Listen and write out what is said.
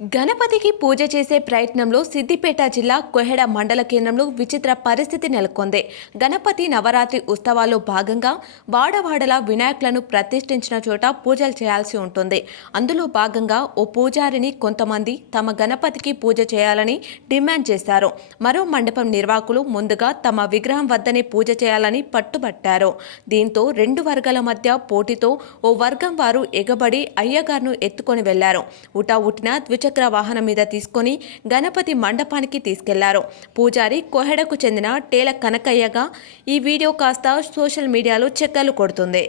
గణపతికి పూజ చేసే ప్రయత్నంలో సిద్దిపేట జిల్లా కొహెడ మండల కేంద్రంలో విచిత్ర పరిస్థితి నెలకొంది. గణపతి నవరాత్రి ఉత్సవాల్లో భాగంగా వాడవాడలా వినాయకులను ప్రతిష్ఠించిన చోట పూజలు చేయాల్సి ఉంటుంది. అందులో భాగంగా ఓ పూజారిని కొంతమంది తమ గణపతికి పూజ చేయాలని డిమాండ్ చేశారు. మరో మండపం నిర్వాహకులు ముందుగా తమ విగ్రహం వద్దనే పూజ చేయాలని పట్టుబట్టారు. దీంతో రెండు వర్గాల మధ్య పోటీతో ఓ వర్గం వారు ఎగబడి అయ్యగారును ఎత్తుకొని వెళ్లారు. ఉటావుటిన ద్విచక్ర వాహనం మీద తీసుకొని గణపతి మండపానికి తీసుకెళ్లారు. పూజారి కొహెడకు చెందిన టేల కనకయ్యగా ఈ వీడియో కాస్త సోషల్ మీడియాలో చక్కర్లు కొడుతుంది.